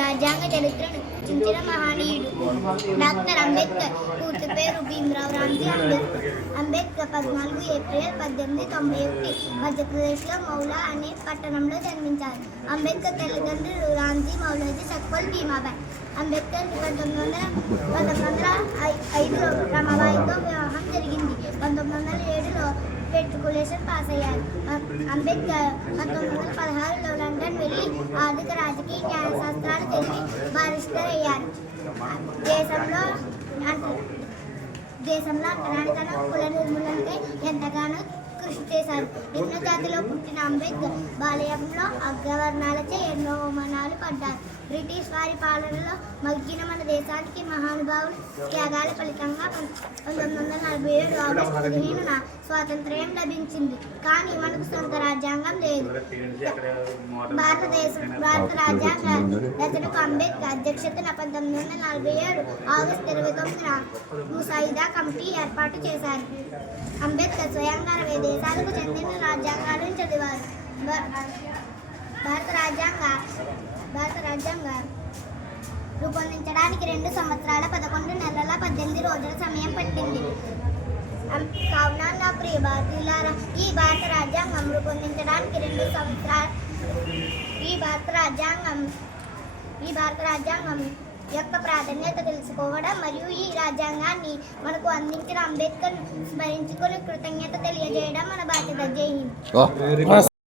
రాజ్యాంగ చరిత్రను రచించిన మహనీయుడు డాక్టర్ అంబేద్కర్. పూర్తి పేరు భీమ్రావ్ రామ్జీ అంబేద్కర్ 14 ఏప్రిల్ 1891 మధ్యప్రదేశ్లో మౌలా అనే పట్టణంలో జన్మించారు. అంబేద్కర్ తల్లిదండ్రులు రామ్జీ మౌలాజీ సక్వల్ భీమాబాయ్. అంబేద్కర్ 1905లో రమాబాయితో వివాహం జరిగింది. 1907లో మెట్రికులేషన్ పాస్ అయ్యారు. అంబేద్కర్ 1916లో లండన్ వెళ్ళి ఆర్థిక రాజకీయ న్యాయశాస్త్రాలు చదివి బారిస్టర్ అయ్యారు. దేశంలో అంటరానితనం కుల నిర్మూలనకై ఎంతగానో కృషి చేశారు. నిమ్న జాతిలో పుట్టిన అంబేద్కర్ బాల్యంలో అగ్రవర్ణాలచే ఎన్నో అవమానాలు పడ్డారు. బ్రిటిష్ వారి పాలనలో మగ్గిన మన దేశానికి మహానుభావులు త్యాగాల ఫలితంగా 1947 ఆగస్టు 15న స్వాతంత్ర్యం లభించింది. కానీ మనకు సొంత రాజ్యాంగం లేదు. భారత రాజ్యాంగ రచనకు అంబేద్కర్ అధ్యక్షతన 1947 ఆగస్టు 29న ముసాయిదా కమిటీ ఏర్పాటు చేశారు. అంబేద్కర్ స్వయంగా 20 దేశాలకు చెందిన రాజ్యాంగాలను చదివారు. భారత రాజ్యాంగ రూపొందించడానికి 2 సంవత్సరాల 11 నెలల 18 రోజుల సమయం పట్టింది. కావున నా ప్రియ భారతీయులారా, ఈ భారత రాజ్యాంగం రూపొందించడానికి 2 సంవత్సరాలు ఈ భారత రాజ్యాంగం యొక్క ప్రాధాన్యత తెలుసుకోవడం మరియు ఈ రాజ్యాంగాన్ని మనకు అందించిన అంబేద్కర్ స్మరించుకుని కృతజ్ఞత తెలియజేయడం మన బాధ్యత. జై హింద్.